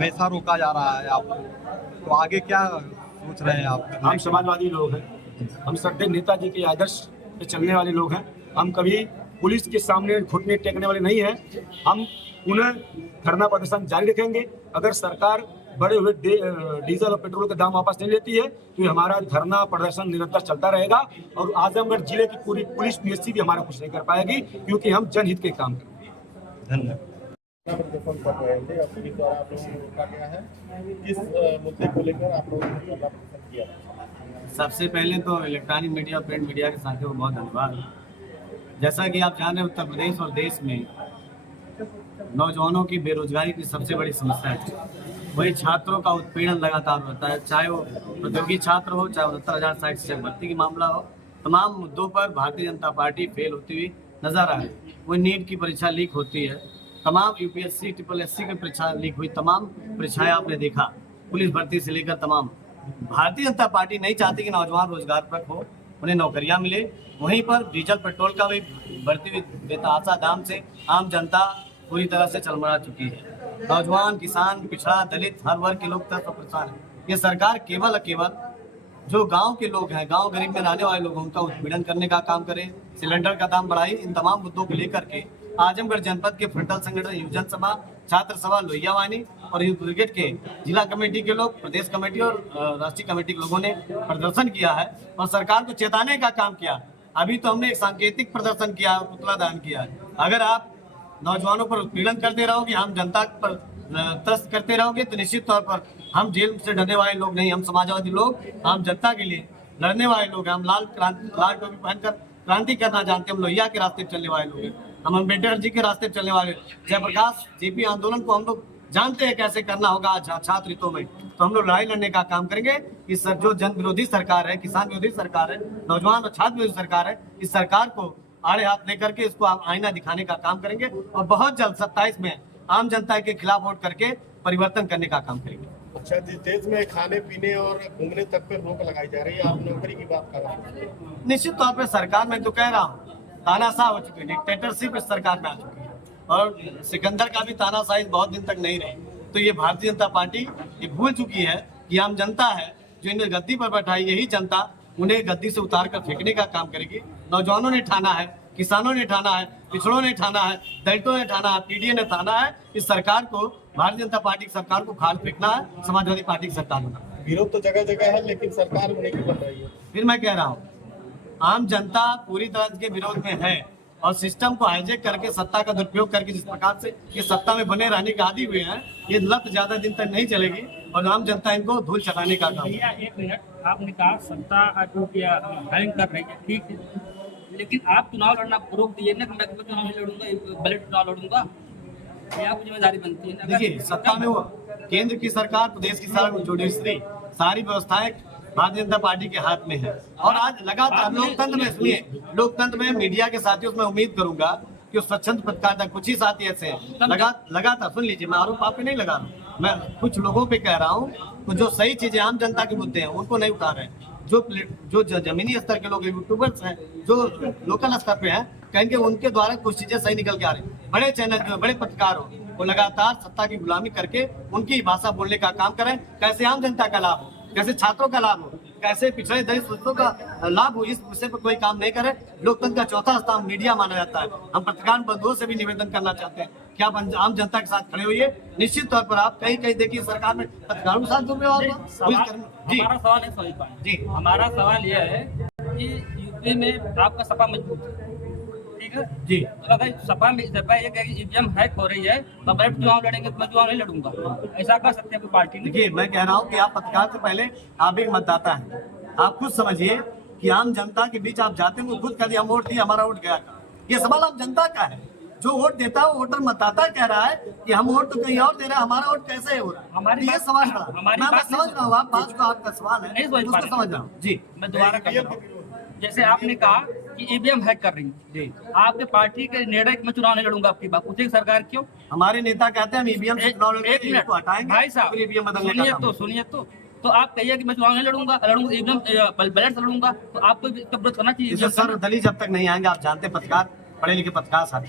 वैसा रोका जा रहा है आपको, तो आगे क्या सोच रहे हैं आप? हम समाजवादी लोग हैं, हम श्रद्धेय नेताजी के आदर्श पे चलने वाले लोग हैं। हम कभी पुलिस के सामने घुटने टेकने वाले नहीं हैं। हम उन्हें धरना प्रदर्शन जारी रखेंगे। अगर सरकार बढ़े हुए डीजल और पेट्रोल के दाम वापस नहीं लेती है तो हमारा धरना प्रदर्शन निरंतर चलता रहेगा और आजमगढ़ जिले की पूरी पुलिस पीएससी भी हमारा कुछ नहीं कर पाएगी, क्योंकि हम जनहित के काम करेंगे। धन्यवाद। किस मुद्दे को लेकर आप लोगों ने धरना प्रदर्शन किया? सबसे पहले तो इलेक्ट्रॉनिक मीडिया और प्रिंट मीडिया के साथियों को बहुत धन्यवाद। जैसा कि आप जान रहे हैं, उत्तर प्रदेश और देश में नौजवानों की बेरोजगारी की सबसे बड़ी समस्या है। वही छात्रों का उत्पीड़न लगातार होता है, चाहे वो प्रौद्योगिकी छात्र हो, चाहे 69,000 साइट से भर्ती की मामला हो। तमाम मुद्दों पर भारतीय जनता पार्टी फेल होती हुई नजर आ रही है। वही नीट की परीक्षा लीक होती है, तमाम यूपीएससी SSC की परीक्षा लीक हुई, तमाम परीक्षाएं आपने देखा, पुलिस भर्ती से लेकर तमाम। भारतीय जनता पार्टी नहीं चाहती कि नौजवान रोजगार पर हो, उन्हें नौकरियां मिले। वहीं पर डीजल पेट्रोल का भी बढ़ती हुई बेतहाशा दाम से आम जनता पूरी तरह से चरमरा चुकी है। नौजवान, किसान, पिछड़ा, दलित, हर वर्ग के लोग तरफ परेशान है। ये सरकार केवल जो गांव के लोग हैं, गांव गरीब में रहने वाले लोग हैं, उनका उत्पीड़न करने का काम करे, सिलेंडर का दाम बढ़ाई। इन तमाम मुद्दों को लेकर के आजमगढ़ जनपद के फ्रंटल संगठन युवजन सभा, छात्र सभा लोहियावानी और यूथ ब्रिगेड के जिला कमेटी के लोग, प्रदेश कमेटी और राष्ट्रीय कमेटी के लोगों ने प्रदर्शन किया है और सरकार को चेताने का काम किया। अभी तो हमने एक सांकेतिक प्रदर्शन किया और पुतला दान किया है। अगर आप नौजवानों पर उत्पीड़न करते रहोगे, हम जनता पर त्रस्त करते रहोगे, तो निश्चित तौर पर हम जेल से डरने वाले लोग नहीं। हम समाजवादी लोग, हम जनता के लिए लड़ने वाले लोग हैं। हम लाल टोपी पहनकर क्रांति करना जानते हैं। हम लोहिया के रास्ते पर चलने वाले लोग हैं, हम अम्बेडकर जी के रास्ते पर चलने वाले। जयप्रकाश जेपी आंदोलन को हम लोग जानते हैं कैसे करना होगा छात्र हितों में। तो हम लोग लड़ाई लड़ने का काम करेंगे। इस जो जन विरोधी सरकार है, किसान विरोधी सरकार है, नौजवान और छात्र विरोधी सरकार है, इस सरकार को आड़े हाथ लेकर के इसको आईना दिखाने का काम करेंगे और बहुत जल्द 27 में आम जनता के खिलाफ वोट करके परिवर्तन करने का काम करेंगे। अच्छा, जिस देश में खाने पीने और घूमने तक पे रोक लगाई जा रही है, आप नौकरी की बात कर रहे हैं। निश्चित तौर पर सरकार, मैं तो कह रहा हूँ, तानाशाह हो चुकी है, डिक्टेटरशिप इस सरकार में आ चुकी है और सिकंदर का भी तानाशाही बहुत दिन तक नहीं रही। तो ये भारतीय जनता पार्टी ये भूल चुकी है कि आम जनता है जो इन्हें गद्दी पर बैठाई, यही जनता उन्हें गद्दी से उतार कर फेंकने का काम करेगी। नौजवानों ने ठाना है, किसानों ने ठाना है, पिछड़ों ने ठाना है, दलितों ने ठाना है, पीडीए ने ठाना है। इस सरकार को, भारतीय जनता पार्टी की सरकार को खाल फेंकना है, समाजवादी पार्टी की सरकार बनाना। विरोध तो जगह जगह है, लेकिन सरकार नहीं बन रही है। फिर मैं कह रहा हूँ, आम जनता पूरी तरह के विरोध में है और सिस्टम को हाईजेक करके, सत्ता का दुरुपयोग करके जिस प्रकार से ये सत्ता में बने रहने के आदी हुए हैं, ये लत ज्यादा दिन तक नहीं चलेगी और आम जनता इनको धूल चटाने का काम। भैया एक मिनट, आपने कहा सत्ता हायरिंग कर रही है, ठीक है, लेकिन आप चुनाव लड़ना रोक दिए ना, मैं चुनाव नहीं लड़ूंगा, बजट चुनाव लड़ूंगा, ये आपकी जिम्मेदारी बनती है। देखिए, सत्ता में वो केंद्र की सरकार, प्रदेश की सरकार, जुडिशरी, सारी व्यवस्थाएं भारतीय जनता पार्टी के हाथ में है। और आज लगातार लोकतंत्र में, सुनिए, लोकतंत्र में मीडिया के साथियों से मैं उम्मीद करूंगा कि उस स्वच्छंद पत्रकारिता, कुछ ही साथी ऐसे हैं लगातार, सुन लीजिए, मैं आरोप आप पे नहीं लगा रहा हूँ, मैं कुछ लोगों पे कह रहा हूँ तो जो सही चीजें आम जनता के मुद्दे हैं उनको नहीं उठा रहे हैं। जो जमीनी स्तर के लोग, यूट्यूबर्स हैं, जो लोकल स्तर पे हैं, कहेंगे उनके द्वारा कुछ चीजें सही निकल के आ रही हैं। बड़े चैनल जो बड़े पत्रकार हो, वो लगातार सत्ता की गुलामी करके उनकी भाषा बोलने का काम करें। कैसे आम जनता का लाभ हो, कैसे छात्रों का लाभ हो, कैसे पिछड़े दलित वर्गों का लाभ हो, इस विषय पर कोई काम नहीं करे। लोकतंत्र का चौथा स्तंभ मीडिया माना जाता है। हम पत्रकार बंधुओं से भी निवेदन करना चाहते हैं कि आप आम जनता के साथ खड़े होइए। निश्चित तौर पर आप कहीं देखिए सरकार में पत्रकारों के साथ जी, हमारा सवाल है सोई पाए जी, हमारा सवाल यह है कि यूपी में आपका सपा मजबूत है, ठीक है जी, तो अगर सपा में ये कहे कि ईवीएम हैक हो रही है तो बजट चुनाव लड़ेंगे तो मैं चुनाव नहीं लड़ूंगा, ऐसा कर सकते हैं पार्टी ने? देखिए, मैं कह रहा हूँ कि आप पत्रकार से पहले आप एक मतदाता हैं। आप खुद समझिए कि आम जनता के बीच आप जाते हैं, खुद कभी हम वोट दिए, हमारा वोट गया। ये सवाल आप जनता का है। जो वोट देता है वोटर मतदाता कह रहा है कि हम वोट तो कहीं और दे रहे हैं, हमारा वोट कैसे हो रहा है। हमारी ये सवाल है, मैं समझ रहा हूँ आप बात को, आपका सवाल है, उसको समझ रहा हूँ जी। मैं दोबारा कर रहा हूँ, जैसे आपने कहा कि ईवीएम हैक कर रही है जी, आपके पार्टी के निर्णय में चुनाव नहीं लड़ूंगा आपकी बात पूछेगी सरकार क्यों? हमारे नेता कहते हैं हम ईवीएम से चुनाव लड़ेंगे, एक मिनट भाई साहब, सुनिए तो आप कहिए कि मैं चुनाव नहीं लड़ूंगा, ईवीएम बजट से लड़ूंगा, तो आपको विरोध करना चाहिए। सर, दलित जब तक नहीं आएंगे, आप जानते पत्रकार, पढ़े लिखे पत्रकार साथी।